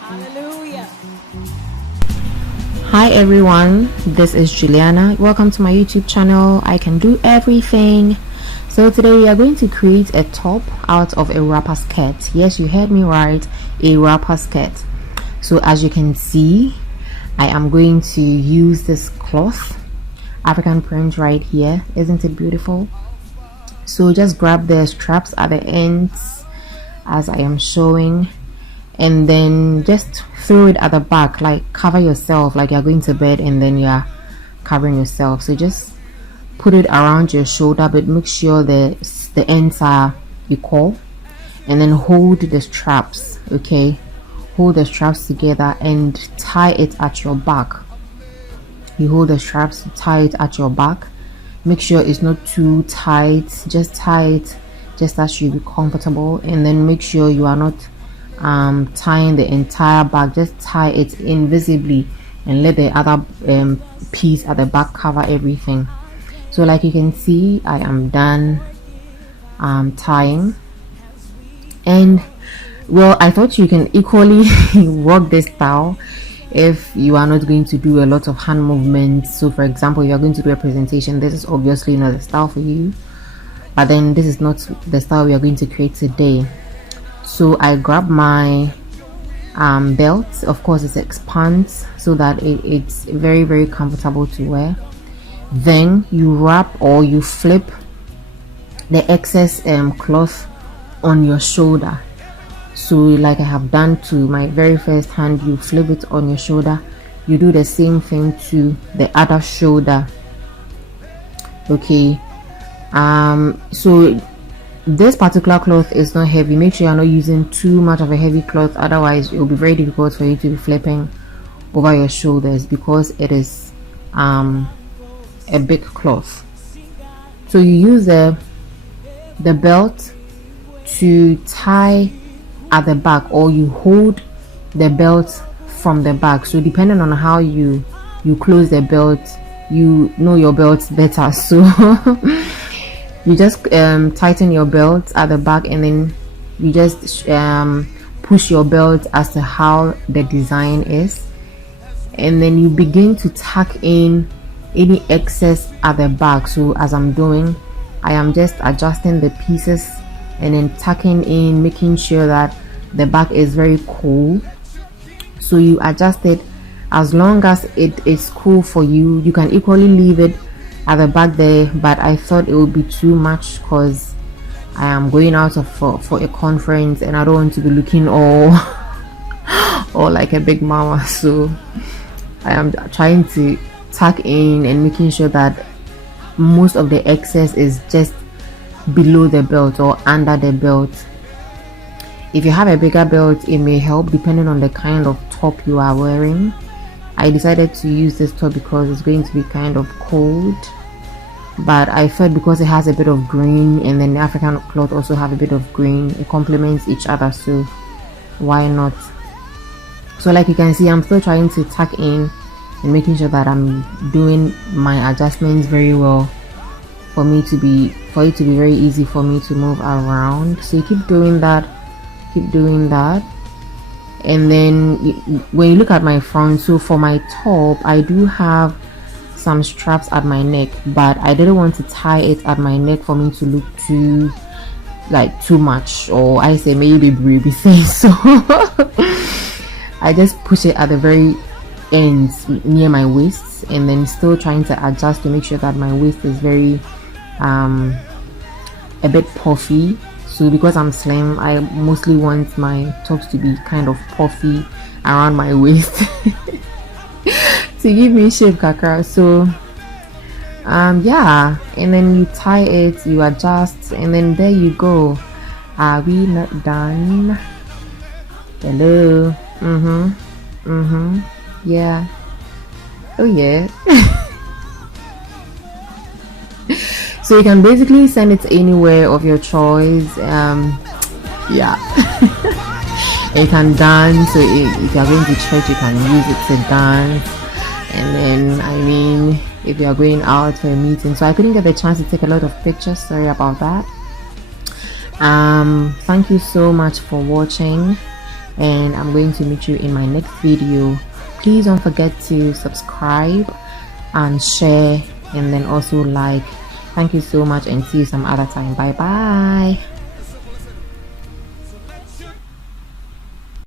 Hallelujah. Hi everyone, this is Juliana. Welcome to my YouTube channel. I can do everything. So today we are going to create a top out of a wrapper skirt. Yes, you heard me right, a wrapper skirt. So as you can see, I am going to use this cloth, African print right here. Isn't it beautiful? So just grab the straps at the ends as I am showing, and then just throw it at the back, like cover yourself like you're going to bed and then you're covering yourself. So just put it around your shoulder, but make sure the ends are equal, and then hold the straps. Okay, hold the straps together and tie it at your back. You hold the straps, tie it at your back. Make sure it's not too tight, just tie it just as you be comfortable, and then make sure you are not tying the entire back. Just tie it invisibly and let the other piece at the back cover everything. So like you can see, I am done tying. And well, I thought you can equally work this style if you are not going to do a lot of hand movements. So for example, you are going to do a presentation, this is obviously not the style for you, but then this is not the style we are going to create today. So I grab my belt. Of course, it expands so that it's very, very comfortable to wear. Then you wrap or you flip the excess cloth on your shoulder. So like I have done to my very first hand, you flip it on your shoulder. You do the same thing to the other shoulder. Okay, so this particular cloth is not heavy. Make sure you're not using too much of a heavy cloth, otherwise it will be very difficult for you to be flipping over your shoulders because it is a big cloth. So you use the belt to tie at the back, or you hold the belt from the back. So depending on how you close the belt, you know your belt better. So you just tighten your belt at the back, and then you just push your belt as to how the design is, and then you begin to tuck in any excess at the back. So as I'm doing, I am just adjusting the pieces and then tucking in, making sure that the back is very cool. So you adjust it as long as it is cool for you. You can equally leave it at the back there, but I thought it would be too much because I am going out for a conference and I don't want to be looking all like a big mama. So I am trying to tuck in and making sure that most of the excess is just below the belt or under the belt. If you have a bigger belt, it may help depending on the kind of top you are wearing. I decided to use this top because it's going to be kind of cold, but I felt because it has a bit of green and then the African cloth also have a bit of green, it complements each other, so why not? So like you can see, I'm still trying to tuck in and making sure that I'm doing my adjustments very well for it to be very easy for me to move around. So you keep doing that, and then when you look at my front, so for my top I do have some straps at my neck, but I didn't want to tie it at my neck for me to look too much, or I say maybe baby face. So I just push it at the very ends near my waist, and then still trying to adjust to make sure that my waist is very a bit puffy. So because I'm slim, I mostly want my tops to be kind of puffy around my waist to give me shape kakra. So yeah, and then you tie it, you adjust, and then there you go. Are we not done? Hello. Yeah. Oh yeah. So you can basically send it anywhere of your choice. Yeah. You can dance. So if you're going to church, you can use it to dance. And then I mean, if you are going out for a meeting. So I couldn't get the chance to take a lot of pictures, sorry about that. Thank you so much for watching. and I'm going to meet you in my next video. Please don't forget to subscribe and share, and then also like. Thank you so much, and see you some other time. Bye bye.